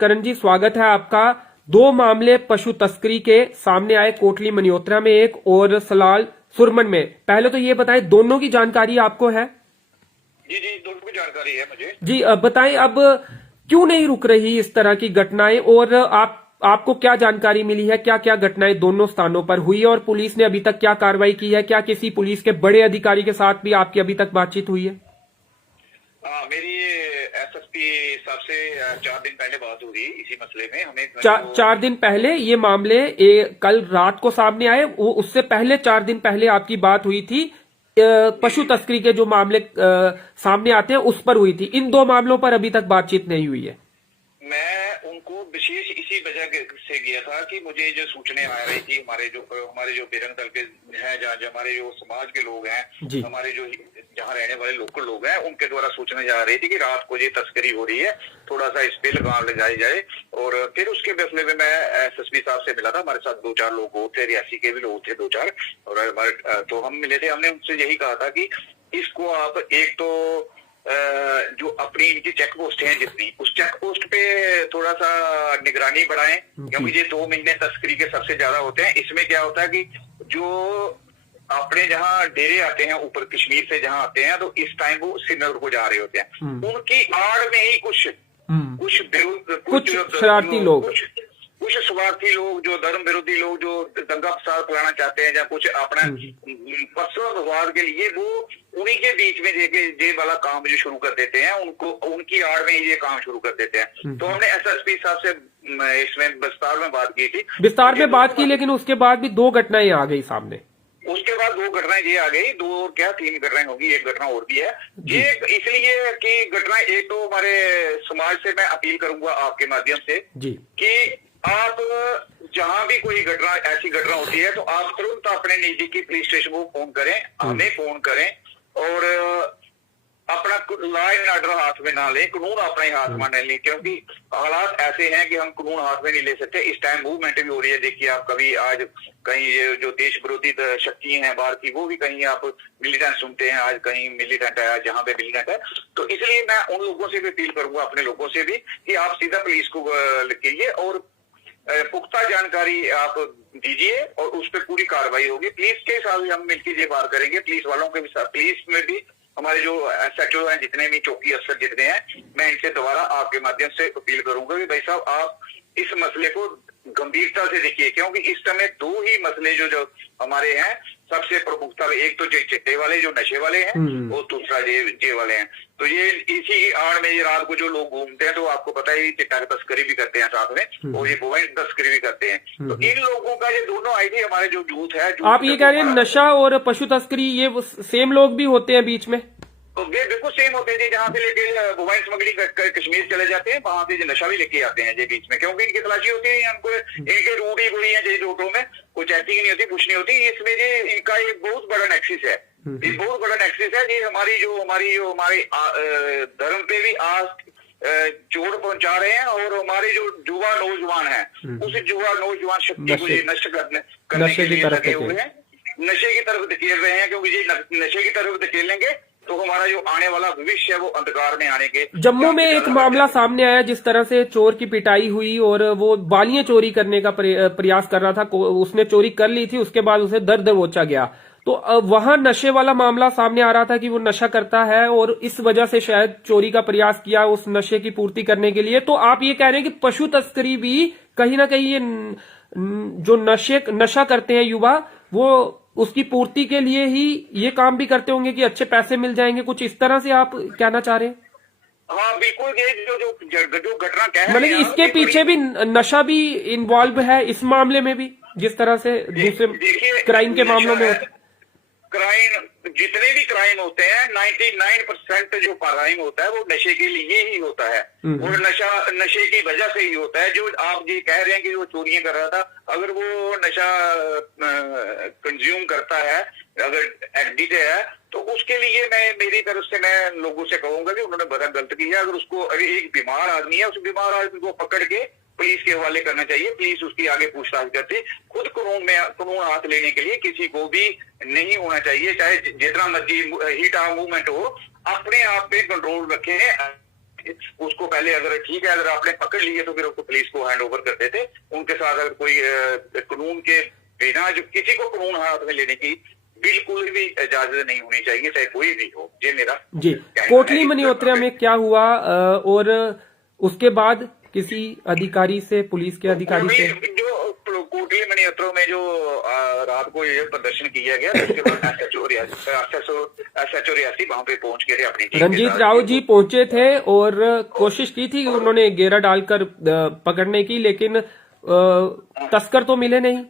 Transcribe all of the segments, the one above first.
करण जी, स्वागत है आपका। दो मामले पशु तस्करी के सामने आए, कोटली मनियोत्रा में एक और सलाल सुरमन में। पहले तो ये बताएं, दोनों की जानकारी आपको है? जी जी, दोनों की जानकारी है मुझे। जी, अब बताएं, अब क्यों नहीं रुक रही इस तरह की घटनाएं, और आपको क्या जानकारी मिली है, क्या क्या घटनाएं दोनों स्थानों पर हुई है और पुलिस ने अभी तक क्या कार्रवाई की है? क्या किसी पुलिस के बड़े अधिकारी के साथ भी आपकी अभी तक बातचीत हुई है? मेरी एसएसपी साहब से 4 दिन पहले बात हुई इसी मसले में। हमें 4 दिन पहले ये मामले कल रात को सामने आए, वो उससे पहले 4 दिन पहले आपकी बात हुई थी पशु तस्करी के जो मामले सामने आते हैं उस पर हुई थी। इन दो मामलों पर अभी तक बातचीत नहीं हुई है। मैं उनको विशेष इसी वजह से गया था कि मुझे जो सूचनाएं आ रही थी, हमारे जो बेरंग दल के हैं, जहाँ हमारे जो समाज के लोग हैं, हमारे जो जहाँ रहने वाले लोकल लोग हैं, उनके द्वारा सूचना जा रही थी कि रात को ये तस्करी हो रही है, थोड़ा सा इस पे लगाम लगाई जाए। और फिर उसके मसले में मैं एसएसपी साहब से मिला था। हमारे साथ 2-4 लोग थे, रियासी के भी लोग थे 2-4, और हमारे तो हम मिले थे। हमने उनसे यही कहा था कि इसको आप एक तो जो अपनी इनकी चेक पोस्ट है जितनी, उस चेक पोस्ट पे थोड़ा सा निगरानी बढ़ाएं, क्योंकि ये 2 महीने तस्करी के सबसे ज्यादा होते हैं। इसमें क्या होता है कि जो अपने जहाँ डेरे आते हैं ऊपर कश्मीर से जहाँ आते हैं, तो इस टाइम वो श्रीनगर को जा रहे होते हैं। उनकी आड़ में ही कुछ शरारती लोग, कुछ स्वार्थी लोग, जो धर्म विरोधी लोग, जो दंगा फसाद फैलाना चाहते हैं या कुछ अपना पर्सनल विवाद के लिए, वो उन्हीं के बीच में ये वाला काम जो शुरू कर देते हैं, उनको उनकी आड़ में ये काम शुरू कर देते हैं। तो हमने एसएसपी साहब से इसमें विस्तार में बात की थी, लेकिन उसके बाद भी 2 घटनाएं आ गई सामने। उसके बाद 2 घटनाएं ये आ गई, 2 और क्या 3 घटनाएं होगी, एक घटना और भी है ये। इसलिए कि घटना एक तो हमारे समाज से मैं अपील करूंगा आपके माध्यम से कि आप जहां भी कोई घटना ऐसी घटना होती है, तो आप तुरंत अपने नजदीकी पुलिस स्टेशन को फोन करें, हमें फोन करें, और अपना लॉ एंड ऑर्डर हाथ में ना लें, कानून अपने हाथ में नहीं लें, क्योंकि हालात ऐसे हैं कि हम कानून हाथ में नहीं ले सकते। इस टाइम मूवमेंट भी हो रही है। देखिए आप, कभी आज कहीं ये जो देश विरोधी शक्तियां हैं बाहर की, वो भी कहीं आप मिलिटेंट सुनते हैं, आज कहीं मिलिटेंट है, जहां पे मिलिटेंट है। तो इसलिए मैं उन लोगों से भी अपील करूंगा, अपने लोगों से भी, कि आप सीधा पुलिस को लिखिए और पुख्ता जानकारी आप दीजिए, और उस पर पूरी कार्रवाई होगी। पुलिस के साथ भी हम मिलकर ये बात करेंगे, पुलिस वालों के भी साथ, पुलिस में भी हमारे जो एसएचओ हैं, जितने भी चौकी अफसर जितने हैं, मैं इनसे दोबारा आपके माध्यम से अपील करूंगा कि भाई साहब, आप इस मसले को गंभीरता से देखिए, क्योंकि इस समय 2 ही मसले जो हमारे हैं सबसे प्रमुखता, एक तो चिट्टे वाले जो नशे वाले हैं, और दूसरा ये वाले हैं। तो ये इसी आड़ में ये रात को जो लोग घूमते हैं, तो आपको पता है चिट्टा की तस्करी भी करते हैं साथ में, और ये बोवाइन तस्करी भी करते हैं। तो इन लोगों का ये दोनों आईडी हमारे जो यूथ है, आप ये कह रहे हैं नशा और पशु तस्करी ये सेम लोग भी होते हैं बीच में? तो ये बिल्कुल सेम होते हैं। जहाँ से लेके मोबाइल स्मगलिंग कश्मीर चले जाते हैं, वहां से नशा भी लेके आते हैं ये बीच में, क्योंकि इनकी तलाशी होती है। हमको इनके रूट ही कोई है, ये रूटों में कोई चैटिंग नहीं होती, कुछ नहीं होती। इसमें ये इनका एक बहुत बड़ा नेक्सिस है, ये बहुत बड़ा नेक्सिस है। ये हमारे धर्म पे भी आज चोट पहुंचा रहे हैं, और हमारे जो युवा नौजवान है, उस युवा नौजवान शक्ति को ये नष्ट करने के लिए लगे हुए हैं, नशे की तरफ धकेल रहे हैं। क्योंकि ये नशे की तरफ धकेलेंगे तो हमारा जो आने वाला भविष्य है वो अंधकार में आने के। जम्मू में एक मामला सामने आया, जिस तरह से चोर की पिटाई हुई, और वो बालियां चोरी करने का प्रयास कर रहा था, उसने चोरी कर ली थी, उसके बाद उसे दर दबोचा गया। तो वहां नशे वाला मामला सामने आ रहा था कि वो नशा करता है, और इस वजह से शायद चोरी का प्रयास किया उस नशे की पूर्ति करने के लिए। तो आप ये कह रहे हैं कि पशु तस्करी भी कहीं ना कहीं ये जो नशा करते हैं युवा, वो उसकी पूर्ति के लिए ही ये काम भी करते होंगे कि अच्छे पैसे मिल जाएंगे, कुछ इस तरह से आप कहना चाह रहे हैं? हाँ बिल्कुल, ये जो घटना कह मतलब कि इसके पीछे भी नशा भी इन्वॉल्व है इस मामले में भी, जिस तरह से दूसरे क्राइम के मामलों में क्राइम, जितने भी क्राइम होते हैं 99% जो क्राइम होता है वो नशे के लिए ही होता है, और नशे की वजह से ही होता है। जो आप ये कह रहे हैं कि वो चोरियां कर रहा था, अगर वो नशा कंज्यूम करता है, अगर एडिक्ट है, तो उसके लिए मेरी तरफ से मैं लोगों से कहूंगा कि उन्होंने बड़ा गलत किया। अगर उसको, अगर एक बीमार आदमी है, उस बीमार आदमी को पकड़ के पुलिस के हवाले करना चाहिए, पुलिस उसकी आगे पूछताछ करती। खुद कानून हाथ लेने के लिए किसी को भी नहीं होना चाहिए, चाहे जितना मर्जी हीट मूवमेंट हो, अपने आप पे कंट्रोल रखें। उसको पहले अगर ठीक है, अगर आपने पकड़ लिए तो फिर उसको पुलिस को हैंड ओवर कर देते। उनके साथ अगर कोई कानून के बिना, जो किसी को कानून हाथ में लेने की बिल्कुल भी इजाजत नहीं होनी चाहिए, चाहे कोई भी हो। ये मेरा जी। कोटली मल्होत्रा में क्या हुआ और उसके बाद किसी अधिकारी से, पुलिस के अधिकारी से, जो कोटली मल्होत्रा में जो रात को ये प्रदर्शन किया गया, उसके बाद SHO रियासी वहां पे पहुंच गए थे अपनी टीम। रंजीत राव जी पहुंचे थे और कोशिश की थी उन्होंने घेरा डालकर पकड़ने की, लेकिन तस्कर तो मिले नहीं।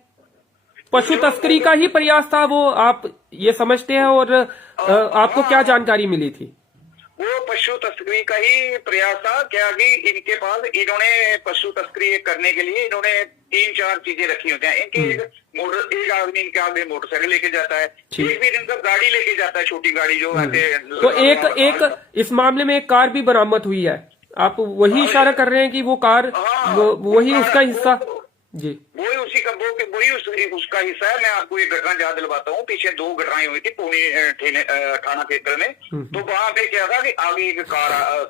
पशु तस्करी का ही प्रयास था वो, आप ये समझते हैं? और आपको क्या जानकारी मिली थी? वो पशु तस्करी का ही प्रयास था क्या कि इनके पास, इन्होंने पशु तस्करी करने के लिए इन्होंने 3-4 चीजें रखी होती हैं इनके। एक आदमी इनके आगे मोटरसाइकिल लेके जाता है, एक भी इनका गाड़ी लेके जाता है, छोटी गाड़ी जो तो एक इस मामले में एक कार भी बरामद हुई है। आप वही इशारा कर रहे हैं कि वो कार वही उसका हिस्सा? जी, वही उसका हिस्सा है। मैं आपको एक घटना याद दिलवाता हूँ। पीछे 2 घटनाएं हुई थी पुणे थाना क्षेत्र में। तो वहां पे क्या था कि आगे एक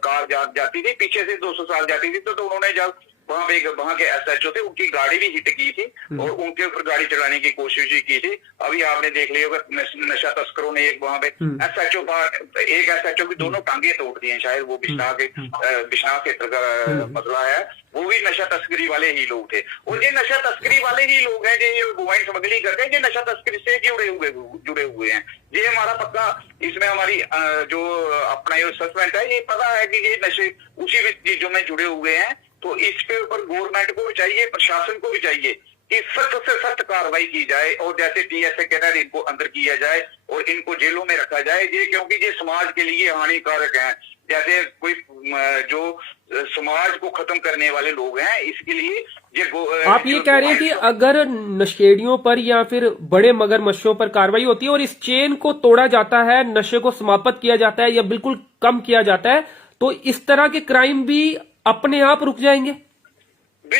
कार जाती थी, पीछे से 200 साल जाती थी। तो उन्होंने जब वहां के SHO थे, उनकी गाड़ी भी हिट की थी और उनके ऊपर गाड़ी चलाने की कोशिश भी की थी। अभी आपने देख लिया होगा, नशा तस्करों ने एक वहां पे SHO की दोनों टांगे तोड़ दी हैं। शायद वो बिश्नाह क्षेत्र का मसला है। वो भी नशा तस्करी वाले ही लोग थे। और ये नशा तस्करी वाले ही लोग हैं जो मोबाइल स्मगलिंग करते हैं, ये नशा तस्करी से जुड़े हुए हैं। ये हमारा पक्का, इसमें हमारी जो अपना ये सस्पेंड है, ये पता है कि ये नशे उसी चीजों में जुड़े हुए हैं। तो इसके ऊपर गवर्नमेंट को भी चाहिए, प्रशासन को भी चाहिए कि सख्त से सख्त कार्रवाई की जाए और जैसे TSA के तहत इनको अंदर किया जाए और इनको जेलों में रखा जाए। ये क्योंकि ये समाज के लिए हानिकारक हैं। जैसे कोई जो समाज को खत्म करने वाले लोग हैं, इसके लिए ये आप ये कह रहे हैं कि अगर नशेड़ियों पर या फिर बड़े मगरमच्छों पर कार्रवाई होती है और इस चेन को तोड़ा जाता है, नशे को समाप्त किया जाता है या बिल्कुल कम किया जाता है, तो इस तरह के क्राइम भी अपने आप रुक जाएंगे,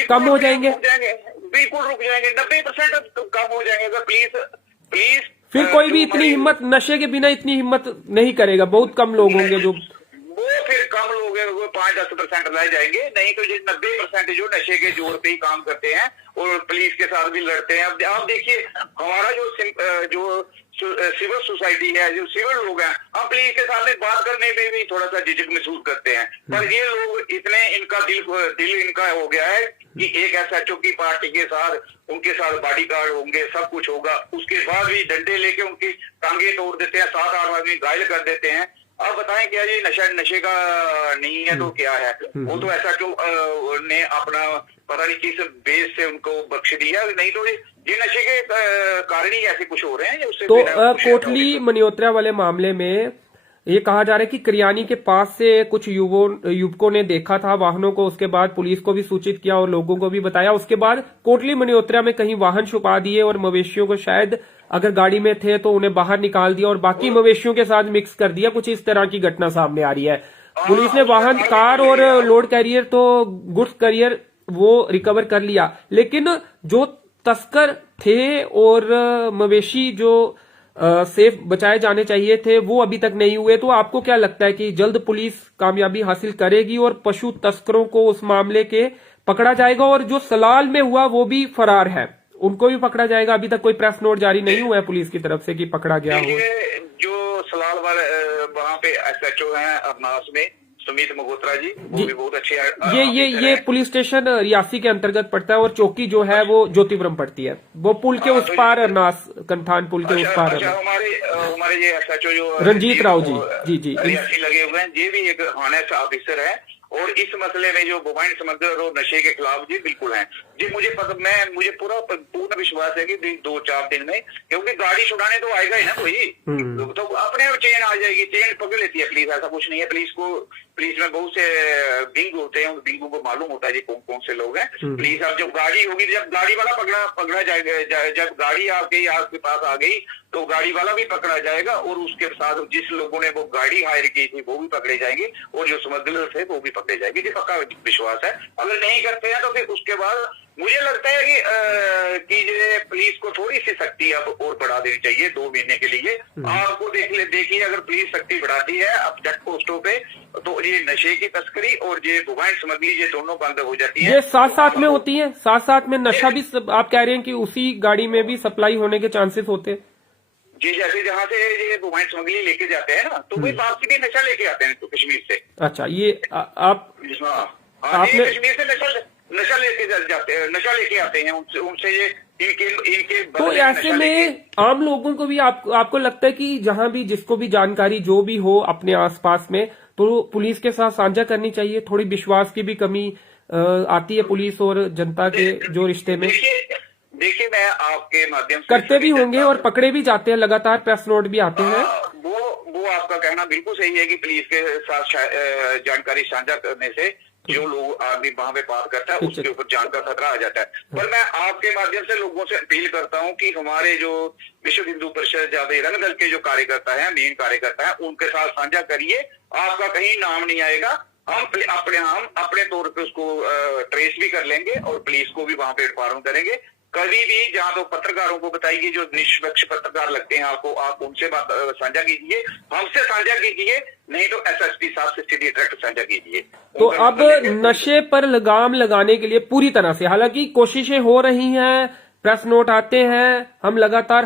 कम हो जाएंगे? बिल्कुल रुक जाएंगे, 90% कम हो जाएंगे। अगर प्लीज फिर कोई भी इतनी हिम्मत, नशे के बिना इतनी हिम्मत नहीं करेगा। बहुत कम लोग होंगे जो, वो फिर कम लोग हैं, वो 5-10% रह जाएंगे। नहीं तो ये 90% जो नशे के जोर पे ही काम करते हैं और पुलिस के साथ भी लड़ते हैं। अब आप देखिए, हमारा जो सिविल सोसाइटी है, जो सिविल लोग हैं, हम पुलिस के सामने बात करने में भी थोड़ा सा झिझक महसूस करते हैं। पर ये लोग इतने, इनका दिल इनका हो गया है कि एक SHO की पार्टी के साथ, उनके साथ बॉडीगार्ड होंगे, सब कुछ होगा, उसके बाद भी डंडे लेके उनकी टांगे तोड़ देते हैं, 7-8 आदमी घायल कर देते हैं। अब बताएं क्या ये नशे का नहीं है तो क्या है? वो तो SHO ने अपना पता नहीं किस बेस से उनको बख्श दिया। नहीं तो ये नशे के कारण ही ऐसे कुछ हो रहे हैं। उससे तो कोटली मल्होत्रा वाले मामले में ये कहा जा रहा है कि करियानी के पास से कुछ युवकों ने देखा था वाहनों को, उसके बाद पुलिस को भी सूचित किया और लोगों को भी बताया। उसके बाद कोटली मल्होत्रा में कहीं वाहन छुपा दिए और मवेशियों को, शायद अगर गाड़ी में थे तो उन्हें बाहर निकाल दिया और बाकी मवेशियों के साथ मिक्स कर दिया। कुछ इस तरह की घटना सामने आ रही है। पुलिस ने वाहन, कार और लोड कैरियर, तो गुड्स कैरियर वो रिकवर कर लिया, लेकिन जो तस्कर थे और मवेशी जो सेफ बचाए जाने चाहिए थे वो अभी तक नहीं हुए। तो आपको क्या लगता है कि जल्द पुलिस कामयाबी हासिल करेगी और पशु तस्करों को उस मामले के पकड़ा जाएगा? और जो सलाल में हुआ वो भी फरार है, उनको भी पकड़ा जाएगा? अभी तक कोई प्रेस नोट जारी नहीं हुआ है पुलिस की तरफ से कि पकड़ा गया हो। जो सलाल वाले वहाँ पे SHO हैं अरनास में, सुमित मल्होत्रा जी, वो भी बहुत अच्छे। ये पुलिस स्टेशन रियासी के अंतर्गत पड़ता है और चौकी जो है वो ज्योतिपुरम पड़ती है। वो पुल के उस पार अरनास, कंठान पुल के उस पार। हमारे ये SHO जो रंजीत राव जी जी रियासी लगे हुए हैं, ये भी एक ऑनेस्ट ऑफिसर है और इस मसले में जो मोबाइल स्मगलर और नशे के खिलाफ जी बिल्कुल है जी। मुझे पूर्ण विश्वास है कि 2-4 दिन में, क्योंकि गाड़ी छुड़ाने तो आएगा ही ना कोई, तो अपने आप चेन आ जाएगी। चेन पकड़ लेती है पुलिस, ऐसा कुछ नहीं है। पुलिस में बहुत से विंग होते हैं, उन विंगों को मालूम होता है जी कौन से लोग हैं। पुलिस अब जब गाड़ी होगी, जब गाड़ी वाला पकड़ा जाएगा, जब गाड़ी आपके पास आ गई तो गाड़ी वाला भी पकड़ा जाएगा और उसके साथ जिस लोगों ने वो गाड़ी हायर की थी वो भी पकड़े जाएंगे और जो स्मगलर थे वो भी पकड़े जाएंगे जी, पक्का विश्वास है। अगर नहीं करते हैं तो फिर उसके बाद मुझे लगता है कि जो पुलिस को थोड़ी सी सख्ती अब और बढ़ा देनी चाहिए 2 महीने के लिए। आपको देखिए अगर पुलिस सख्ती बढ़ाती है अब चेक पोस्टों पे, तो ये नशे की तस्करी और ये मोबाइल स्मगलिंग ये दोनों बंद हो जाती है। ये साथ साथ में होती है, साथ साथ में नशा भी आप कह रहे हैं कि उसी गाड़ी में भी सप्लाई होने के चांसेस होते हैं। जी, जैसे जहाँ से ये मोबाइल स्मगलिंग लेके जाते हैं ना, तो वही वापसी भी नशा लेके आते हैं तो कश्मीर से। अच्छा, ये आप आपने कश्मीर से नशा लेके जाते हैं, नशा लेके आते हैं उनसे ये इनके तो ऐसे में आम लोगों को भी आपको लगता है कि जहां भी जिसको भी जानकारी जो भी हो अपने आसपास में, तो पुलिस के साथ साझा करनी चाहिए। थोड़ी विश्वास की भी कमी आती है पुलिस और जनता के जो रिश्ते में। देखिए मैं आपके माध्यम से करते भी होंगे और पकड़े भी जाते हैं, लगातार प्रेस नोट भी आते हैं। वो आपका कहना बिल्कुल सही है कि पुलिस के साथ जानकारी साझा करने से जो लोग आदमी वहां पे पार करता है उसके ऊपर जान का खतरा आ जाता है। पर मैं आपके माध्यम से लोगों से अपील करता हूं कि हमारे जो विश्व हिंदू परिषद जावे रंग दल के जो कार्यकर्ता हैं, मेन कार्यकर्ता हैं, उनके साथ साझा करिए। आपका कहीं नाम नहीं आएगा, हम अपने तौर पे उसको ट्रेस भी कर लेंगे और पुलिस को भी वहां पे इन्फॉर्म करेंगे। कभी भी जहाँ तो पत्रकारों को बताइए, जो निष्पक्ष पत्रकार लगते हैं आपको, आप उनसे बात साझा कीजिए, हमसे साझा कीजिए, नहीं तो एसएसपी साहब से सीधी डायरेक्ट साझा कीजिए। तो अब नशे पर लगाम लगाने के लिए पूरी तरह से, हालांकि कोशिशें हो रही हैं, प्रेस नोट आते हैं,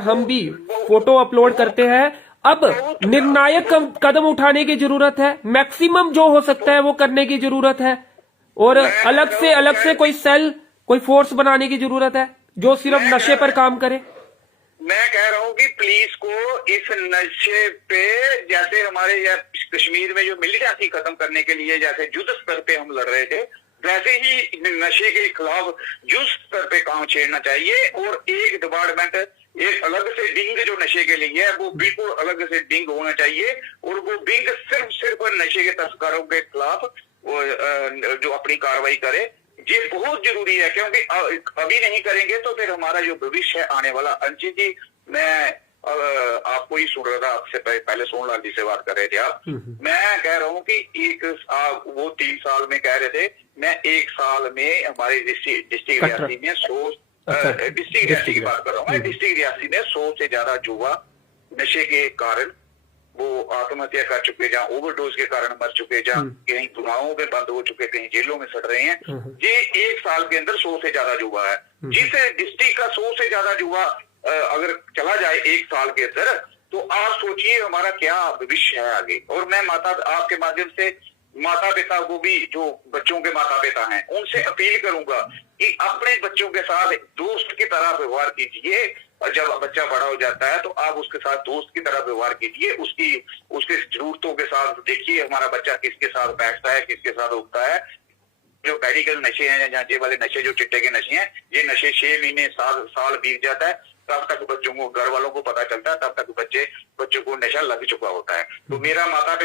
हम भी फोटो अपलोड करते हैं। अब निर्णायक कदम उठाने की जरूरत है, मैक्सिमम जो हो सकता है वो करने की जरूरत है, और अलग से कोई सेल, कोई फोर्स बनाने की जरूरत है जो सिर्फ नशे पर काम करे। मैं कह रहा हूँ कि पुलिस को इस नशे पे, जैसे हमारे कश्मीर में जो मिलिटेंसी खत्म करने के लिए जैसे युद्ध स्तर पे हम लड़ रहे थे, वैसे ही नशे के खिलाफ युद्ध स्तर पे काम छेड़ना चाहिए। और एक डिपार्टमेंट, एक अलग से विंग जो नशे के लिए है, वो बिल्कुल अलग से विंग होना चाहिए, और वो विंग सिर्फ नशे के तस्करों के खिलाफ जो अपनी कार्रवाई करे। ये बहुत जरूरी है, क्योंकि अभी नहीं करेंगे तो फिर हमारा जो भविष्य है आने वाला। अंशित जी, मैं आपको ही सुन रहा था, आपसे पहले सोनलाल जी से बात कर रहे थे आप। मैं कह रहा हूँ कि वो 3 साल में कह रहे थे, मैं 1 साल में हमारे डिस्ट्रिक्ट रियासी में 100, डिस्ट्रिक्ट रियासी की बात कर रहा हूँ मैं, डिस्ट्रिक्ट रियासी में 100 से ज्यादा युवा नशे के कारण वो आत्महत्या कर चुके, जहाँ ओवरडोज के कारण मर चुके, जहाँ कहीं गुनाहों में बंद हो चुके, कहीं जेलों में सड़ रहे हैं। ये 1 साल के अंदर 100 से ज्यादा युवा है। जिस डिस्ट्रिक्ट का 100 से ज्यादा युवा अगर चला जाए 1 साल के अंदर, तो आप सोचिए हमारा क्या भविष्य है आगे। और मैं आपके माध्यम से माता पिता को भी, जो बच्चों के माता पिता हैं, उनसे अपील करूंगा कि अपने बच्चों के साथ दोस्त की तरह व्यवहार कीजिए। और जब बच्चा बड़ा हो जाता है तो आप उसके साथ दोस्त की तरह व्यवहार कीजिए, उसकी जरूरतों के साथ देखिए हमारा बच्चा किसके साथ बैठता है, किसके साथ उठता है। जो मेडिकल नशे हैं या ये वाले नशे, जो चिट्टे के नशे हैं, ये नशे 6 महीने साल बीत जाता है, तब तक बच्चों को, घर वालों को पता चलता है, तब तक बच्चों को नशा लग चुका होता है। तो मेरा माता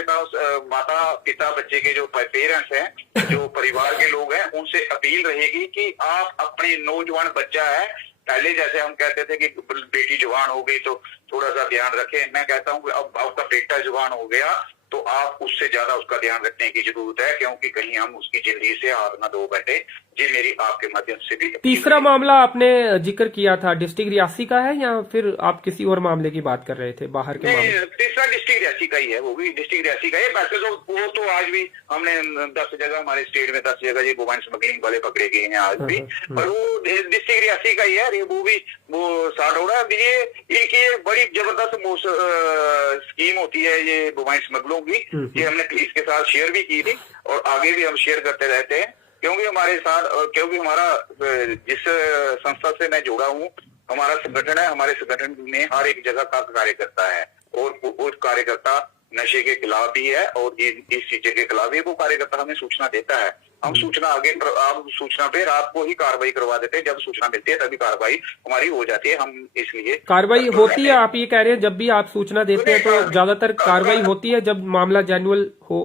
पिता बच्चे के जो पेरेंट्स हैं, जो परिवार के लोग हैं, उनसे अपील रहेगी कि आप अपने नौजवान बच्चा है, पहले जैसे हम कहते थे कि बेटी जवान हो गई तो थोड़ा सा ध्यान रखें, मैं कहता हूँ अब आपका बेटा जवान हो गया तो आप उससे ज्यादा उसका ध्यान रखने की जरूरत है, क्योंकि कहीं हम उसकी जिंदगी से हाथ ना धो बैठे। ये मेरी आपके माध्यम से भी। तीसरा मामला आपने जिक्र किया था, डिस्ट्रिक्ट रियासी का है या फिर आप किसी और मामले की बात कर रहे थे, बाहर के मामले? तीसरा डिस्ट्रिक्ट रियासी का ही है, वो भी डिस्ट्रिक्ट रियासी का है। वैसे तो वो तो आज भी हमने 10 जगह, हमारे स्टेट में 10 जगह ये मोबाइल स्मगलिंग वाले पकड़े गए हैं आज भी, पर वो डिस्ट्रिक्ट रियासी का ही है। वो स्टार्ट हो रहा है। ये इनकी बड़ी जबरदस्त स्कीम होती है ये मोबाइल स्मगलों की, ये हमने पुलिस के साथ शेयर भी की थी और आगे भी हम शेयर करते रहते हैं, क्योंकि हमारा जिस संस्था से मैं जुड़ा हूँ, हमारा संगठन है, हमारे संगठन में हर एक जगह का कार्यकर्ता है, और वो कार्यकर्ता नशे के खिलाफ भी है और इस चीज के खिलाफ भी वो कार्यकर्ता हमें सूचना देता है। हम सूचना आप सूचना पे रात को ही कार्रवाई करवा देते हैं, जब सूचना मिलती है तभी कार्रवाई हमारी हो जाती है। हम इसलिए कार्रवाई होती है, आप ये कह रहे हैं जब भी आप सूचना देते हैं तो ज्यादातर कार्रवाई होती है जब मामला जेन्युइन हो।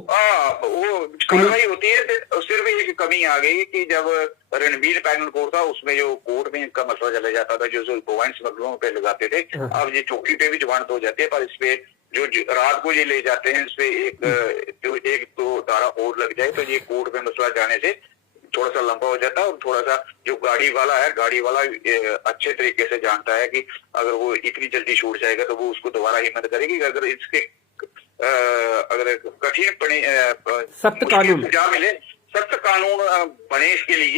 वो कार्रवाई होती है। सिर्फ एक कमी आ गई कि जब रणबीर पैनल कोर्ट था, उसमें जो कोर्ट में इनका मसला चला जाता था, जो मोबाइल स्मगलों पे लगाते थे, अब ये चौकी पे भी जमानत हो जाती है, पर इस पे जो रात को ये ले जाते हैं, इस पे एक 2 धारा और लग जाए तो ये कोर्ट में मसला जाने से थोड़ा सा लंबा हो जाता है। और थोड़ा सा जो गाड़ी वाला है, गाड़ी वाला अच्छे तरीके से जानता है कि अगर वो इतनी जल्दी छूट जाएगा तो वो उसको दोबारा हिम्मत करेगी। अगर इसके अगर कठिन सख्त कानून सजा मिले, सख्त कानून बने इसके लिए।